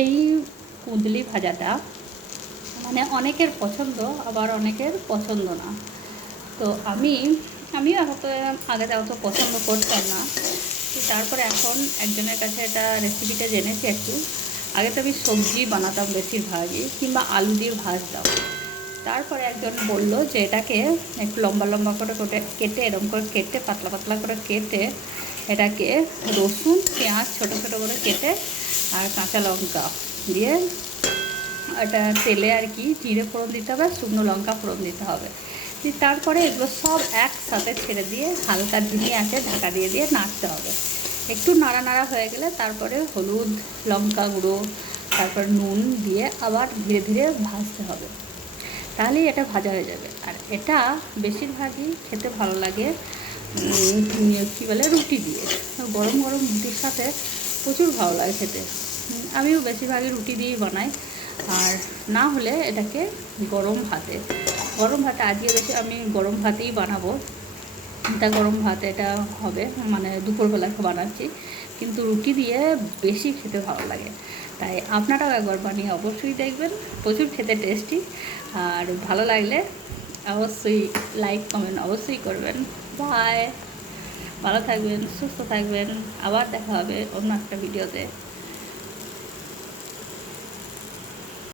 এই কুঁদলি ভাজাটা মানে অনেকের পছন্দ, আবার অনেকের পছন্দ না। তো আমিও আগে অত পছন্দ করতাম না, তারপরে এখন একজনের কাছে এটা রেসিপিটা জেনেছি একটু। আগে তো আমি সবজি বানাতাম বেশিরভাগই, কিংবা আলু দিয়ে ভাজতাম। তারপরে একজন বলল যে এটাকে একটু লম্বা লম্বা করে কেটে, এরকম করে কেটে, পাতলা পাতলা করে কেটে, এটাকে রসুন পেঁয়াজ ছোটো ছোটো করে কেটে আর কাঁচা লঙ্কা দিয়ে এটা তেলে আর কি জিরে ফোড়ন দিতে হবে, শুকনো লঙ্কা ফোড়ন দিতে হবে। তারপরে এগুলো সব একসাথে ছেড়ে দিয়ে হালকা ধিমি আছে ঢাকা দিয়ে দিয়ে নাড়তে হবে। একটু নাড়া নাড়া হয়ে গেলে তারপরে হলুদ, লঙ্কা গুঁড়ো, তারপর নুন দিয়ে আবার ধীরে ধীরে ভাজতে হবে, তাহলেই এটা ভাজা হয়ে যাবে। আর এটা বেশিরভাগই খেতে ভালো লাগে কী বলে, রুটি দিয়ে। গরম গরম রুটির সাথে প্রচুর ভালো লাগে খেতে। আমিও বেশিরভাগই রুটি দিয়েই বানাই, আর না হলে এটাকে গরম ভাতে আজকে বেশি আমি গরম ভাতেই বানাবো। এটা গরম ভাত এটা হবে, মানে দুপুরবেলা বানাচ্ছি, কিন্তু রুটি দিয়ে বেশি খেতে ভালো লাগে। তাই আপনারাও একবার বানিয়ে অবশ্যই দেখবেন, প্রচুর খেতে টেস্টি। আর ভালো লাগলে অবশ্যই লাইক কমেন্ট অবশ্যই করবেন। বাই, ভালো থাকবেন, সুস্থ থাকবেন, আবার দেখা হবে অন্য একটা ভিডিওতে।